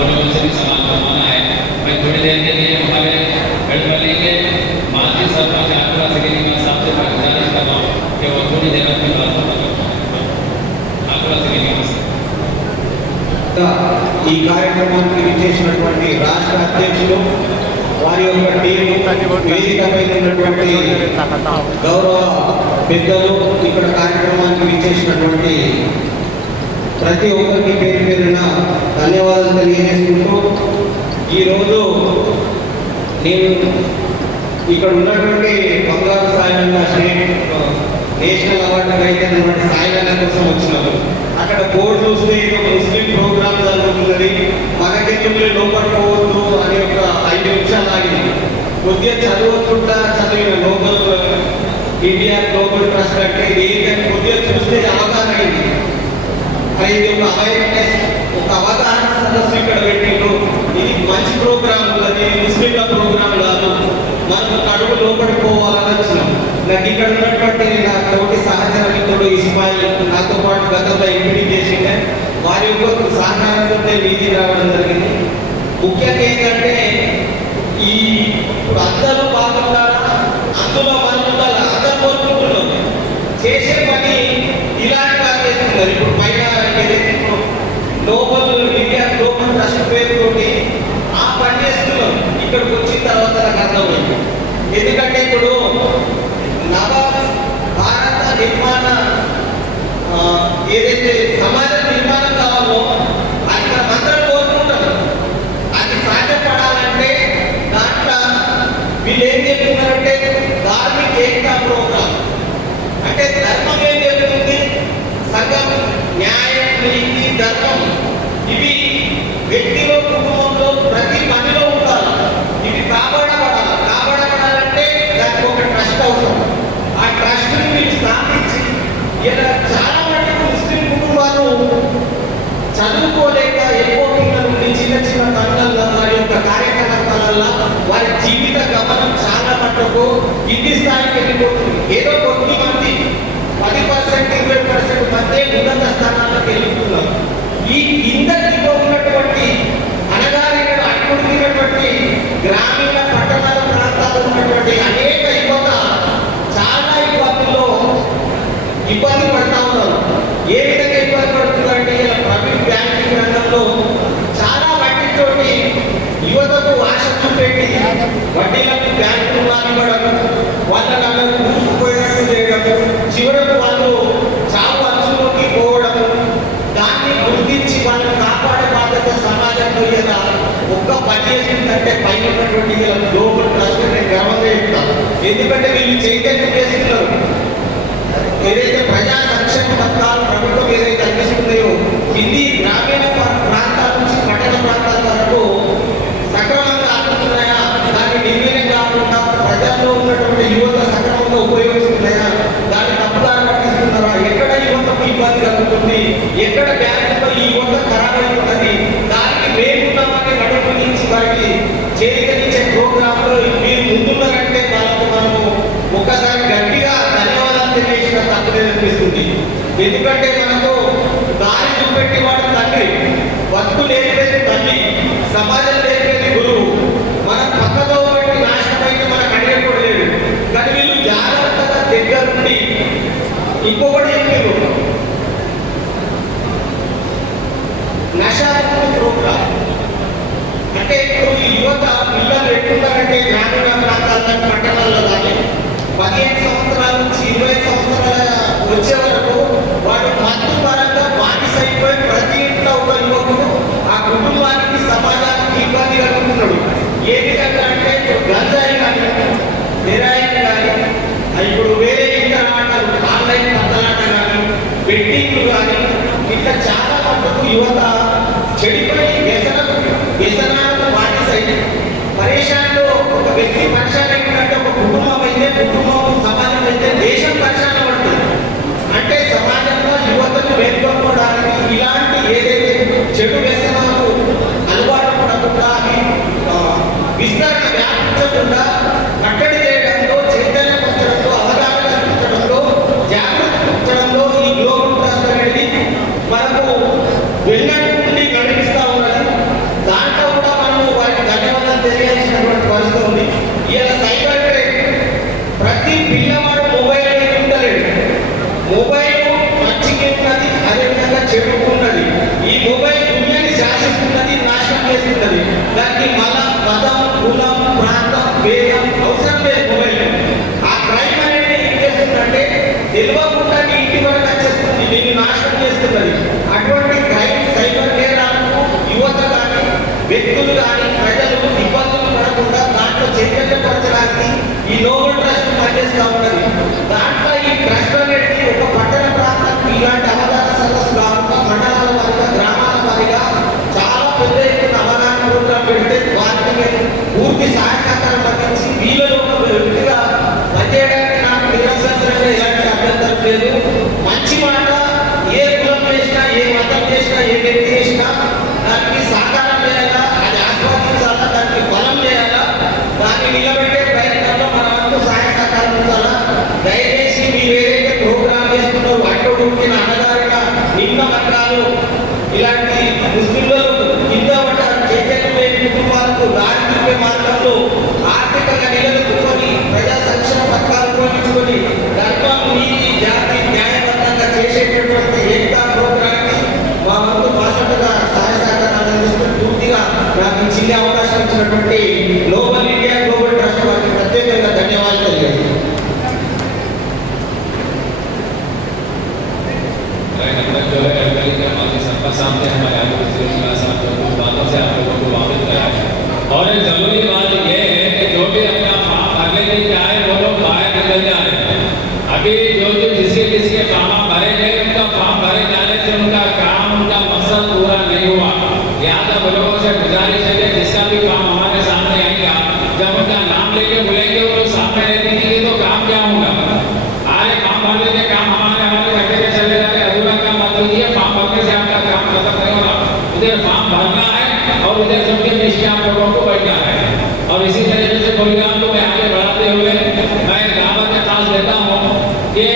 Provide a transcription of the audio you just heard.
बोले उनसे भी समाज का होना है। मैं थोड़ी देर के लिए हमारे गढ़वाली के माजी सरपंच आकुला सगेली में साहब से गुजारिश कर रहा हूँ कि वो थोड़ी देर अपनी बातों का आकुला सगेली में ఈ కార్యక్రమానికి విచ్చేసినటువంటి రాష్ట్ర అధ్యక్షులు వారి యొక్క టీం వేదికపై ఉన్నటువంటి గౌరవ పెద్దలు ఇక్కడ కార్యక్రమానికి విచ్చేసినటువంటి ప్రతి ఒక్కరికి పేరు పేరున ధన్యవాదాలు తెలియజేసుకుంటూ ఈరోజు నేను ఇక్కడ ఉన్నటువంటి బంగారు సాయిలంగ స్టేట్ నేషనల్ అవార్డు అయితే సాయిలంగ కోసం వచ్చినాము. అక్కడ బోర్డు చూస్తే ముస్లిం ప్రోగ్రామ్ జరుగుతున్నది, మనకెందుకు లోపడిపోవద్దు అని ఒక 5 నిమిషాలు ఆగింది. కొద్దిగా చదవకుండా చదివిన లోకల్ ఇండియా గ్లోబల్ ట్రస్ట్ అంటే ఏంటంటే కొద్దిగా చూస్తే అవగాహన అయింది. ఇది ఒక అవేర్నెస్, ఒక అవగాహన సదస్సు ఇక్కడ పెట్టిండ్రు. ఇది మంచి ప్రోగ్రామ్ ఉన్నది, ముస్లింల ప్రోగ్రామ్ కాదు, మనకు కడుపు లోపడిపోవాలని వచ్చినాం. నాకు ఇక్కడ ఉన్నటువంటి నా తోటి సహచర మిత్రుడు ఇస్మాయిల్ నాతో పాటు గతంలో ఎంపీ చేసిండే వారి యొక్క సహకారంతో వీధి రావడం జరిగింది. ముఖ్యంగా ఏంటంటే ఈ అందరూ బాగుంటారా, అందులో మనం ఉండాలి, అందరూ కోరుకుంటున్నాం. చేసే పని ఇలాంటి వాళ్ళు చేస్తున్నారు. ఇప్పుడు పైన గ్లోబల్ ఇండియా గ్లోబల్ ట్రస్ట్ పేరుతోటి ఆ పని చేస్తున్నాం. ఇక్కడికి వచ్చిన తర్వాత నాకు అర్థమైంది. ఎందుకంటే ఇప్పుడు నవ భారత నిర్మాణ ఏదైతే సమాజ నిర్మాణం కావాలో అది మనం అందరం కోరుకుంటాం. అది సాధ్యపడాలంటే దాంట్లో వీళ్ళు ఏం చెప్తున్నారంటే ధార్మిక ఏకతా ప్రోగ్రాం అంటే ధర్మం ఏం చెప్తుంది, సగం న్యాయం, నీతి, ధర్మం ఇవి వ్యక్తిలో కుటుంబంలో ప్రతి పనిలో ఉండాలి. ఇవి కాబడబడాలంటే దానికి ఒక ట్రస్ట్ అవసరం. ఆ ట్రస్ట్ మీరు స్థాపించి ఇలా చాలా మటుకు ముస్లిం కుటుంబాలు చదువుకోలేక ఎక్కువ పిల్లల నుండి చిన్న చిన్న పనులలో వారి యొక్క కార్యకలాపాలలో వారి జీవిత గమనం చాలా మటుకు కింది స్థాయికి వెళ్ళిపోతుంది. ఏదో కొద్ది మంది 10% 20% మధ్య ఉన్నత స్థానాలకు వెళ్ళిపోతున్నారు. ఈ కింద దిగువ ఉన్నటువంటి అనగారిన అడుగుతున్నటువంటి గ్రామీణ పట్టణాల ప్రాంతాల్లో ఉన్నటువంటి అనేక యువత చాలా ఇబ్బంది పడతా ఉన్నారు. ఏ విధంగా ఇబ్బంది పడుతున్నారంటే ఇలా ప్రైవేట్ బ్యాంకింగ్ రంగంలో చాలా వడ్డీతోటి యువతకు ఆశ చూపెట్టి వడ్డీలకు బ్యాంకు రుణాలు ఇవ్వడం, వాళ్ళని కూసుకుపోయినట్టు చేయడం, చివరకు వాళ్ళు చావు అంచులోకి పోవడం, దాన్ని గుర్తించి వాళ్ళని కాపాడే బాధ్యత సమాజంలో ఇలా ఒక్క పని చేసిందంటే పైన ఉన్నటువంటి గ్లోబల్ ట్రస్ట్ నేను గర్వంగా చెప్తాను. ఎందుకంటే వీళ్ళు చైతన్యం చేస్తున్నారు. ఏదైతే ప్రజా సంక్షేమ పథకాలు ప్రభుత్వం ఏదైతే అందిస్తున్నాయో ఇది గ్రామీణ ప్రాంతాల నుంచి పట్టణ ప్రాంతాల వరకు సక్రమంగా అందుతున్నాయా, దాన్ని నిర్వీర్యం కాకుండా ప్రజల్లో ఉన్నటువంటి యువత సక్రమంగా ఉపయోగిస్తున్నాయా, దాన్ని తప్పుదారి పట్టిస్తున్నారా, ఎక్కడ యువతకు ఇబ్బంది కలుగుతుంది, ఎక్కడ బ్యాంకులో ఈ యువత ఖరాబ్ అయిపోతుంది, దానికి వేగుతామని నడుపు నుంచి వారికి చేకరించే ప్రోగ్రాంలో మీరు ముందున్నారంటే వాళ్ళకు మనము ఒక్కసారి గట్టిగా ధన్యవాదాలు తెలియజేసిన తప్పనిపిస్తుంది. ఎందుకంటే మనకు దారి చూపెట్టి వాడు తండ్రి, వస్తు లేనిపోయింది తల్లి, సమాజం లేనిపోయింది గురువు. మనం పక్కతో పెట్టి నాశనం అయితే మనకు అడిగేప్పుడు లేదు. కానీ వీళ్ళు జాగ్రత్తగా దగ్గరుండి ఇంకొకటి చెప్పారు నషాముక్త ప్రోగ్రాం అంటే ఇప్పుడు ఈ యువత పిల్లలు ఎట్లుంటారంటే గ్రామీణ ప్రాంతాల్లో పట్టణాల్లో కానీ 15 సంవత్సరాల నుంచి 20 సంవత్సరాల వచ్చే వరకు వాడు మత్తు పరంగా బానిస అయిపోయి ప్రతి ఇంట్లో ఒక యువకుడు ఆ కుటుంబానికి సమాజానికి ఇబ్బంది కలుగుతున్నాడు. ఏ విధంగా అంటే ఇప్పుడు గంజాయి కానీ నిరాయిన్ కానీ ఇప్పుడు వేరే ఇతర ఆటలు ఆన్లైన్ పత్తలాట కానీ బెట్టింగ్లు కానీ ఇట్లా చాలా మటుకు యువత చెడిపోయి వ్యసనాలకు బానిసై పరేషాన్లో ఒక వ్యక్తి పరిశాన్ అయినట్టు ఒక కుటుంబం అయితే కుటుంబం, సమాజం అయితే దేశం పరిశాన్ పడుతుంది. అంటే సమాజంలో యువతను మేల్కొల్పడానికి ఇలాంటి ఏదైతే చెడు వ్యసనాలు అలవాటు పడకుండా అవి విస్తరణ వ్యాపించకుండా కట్టడి చేయడంలో, చైతన్యపరచడంలో, అవగాహన కల్పించడంలో, జాగృతి పరచడంలో ఈ గ్లోబల్ ట్రస్ట్ అనేది మనకు వెన్నట్టు ఉండి నడిపిస్తూ ఉన్నది. దాంట్లో కూడా మనము వారికి ధన్యవాదాలు తెలియాల్సినటువంటి పరిస్థితి ఉంది. ఇలా సైబర్ క్రైమ్ ప్రతి పిల్లవాడు మొబైల్ ఉంటాడు. మొబైల్ మంచికి ఉన్నది, అదేవిధంగా చెడుకు ఉన్నది. ఈ మొబైల్ దునియాని శాసిస్తున్నది, నాశనం చేస్తున్నది. దానికి మతం, కులం, ప్రాంతం, భేదం అవసరం లేదు. మొబైల్ ఆ క్రైమ్ అనేది ఏం చేస్తుందంటే తెలియకుండా నీ ఇంటి వరకు వచ్చేస్తుంది, నిన్ను నాశనం చేస్తున్నది. అటువంటి క్రైమ్ సైబర్ నేరాలకు యువత కానీ వ్యక్తులు కానీ ప్రజలు ఇబ్బందులు పడకుండా దాంట్లో చైతన్యపరచడానికి ఈ నోబెల్ ట్రస్ట్ పనిచేస్తూ ఉన్నది. దాంట్లో ఈ ట్రస్ట్ అనేది ఒక పట్టణ ప్రాంతానికి ఇలాంటి అవగాహన సదస్సు కాకుండా మండలాల వారిగా, గ్రామాల వారిగా చాలా పెద్ద ఎత్తున అవగాహన ప్రోగ్రాం పెడితే వారికి పూర్తి సహాయ సహకారం అందించి వీళ్ళలో ఒక వ్యక్తిగా పనిచేయడానికి నాకు నిరసనంగా ఎలాంటి అభ్యంతరం లేదు. మంచి మాట ఏ కులం చేసినా, ఏ మతం చేసినా, ఏ వ్యక్తి చేసినా దానికి సహకారం చేయాలా, అది ఆస్వాదించాలా, దానికి బలం చేయాలా, దాన్ని నిలబెట్టే ప్రయత్నంలో మన వంతు సహాయ సహకారం ఉంచాలా. దయచేసి మీరు ఏదైతే ప్రోగ్రామ్ చేస్తున్నారో అడ్డుకున్న అన్నగారిన నిమ్న వర్గాలు ఇలాంటి ముస్లింలు కింద పడ్డారు చైతన్యం లేని కుటుంబాలకు దారి చూపే మార్గంలో ఆర్థికంగా నిలదొక్కుని ప్రజా సంక్షేమ పథకాలు ఉపయోగించుకొని ధర్మం, నీతి, జాతి న్యాయబద్ధంగా చేసేటటువంటి ఏకతా ప్రోగ్రాంకి మా వంతు బాధ్యతగా సహాయ సహకారాలు అందిస్తూ పూర్తిగా నాకు ఈ చిన్న అవకాశం ఇచ్చినటువంటి గ్లోబల్ ఇండియా గ్లోబల్ ట్రస్ట్ వారికి ప్రత్యేకంగా ధన్యవాదాలు తెలియజేస్తున్నాను. जो है गली का माफी सबका सामने हमारे आगे बातों से आप लोगों को वापस कराया। और एक जरूरी बात ये है कि जो भी अपना फॉर्म भरने के लिए आए वो लोग बाहर निकल जा रहे हैं। अभी जो जिसके फॉर्म भरे गए उनका फॉर्म भरे जाने से उनका काम, उनका मकसद पूरा नहीं हुआ। यहाँ तक लोगों से गुजारिश है कि जिसका भी काम हमारे सामने आएगा, जब उनका नाम लेके बुलाएंगे वो लोग सामने नहीं दिखेंगे तो काम क्या होगा? आए फॉर्म भरने के काम हमारे घंटे के चले जा रहे, अधूरा काम मत कीजिए। फॉर्म भरने से आपका काम खत्म नहीं होगा। उधर फॉर्म भरना है और उधर सबके बीच में आप लोगों को बैठना है। और इसी तरीके से प्रोग्राम को मैं आगे बढ़ाते हुए मैं दावत के खास देता हूँ कि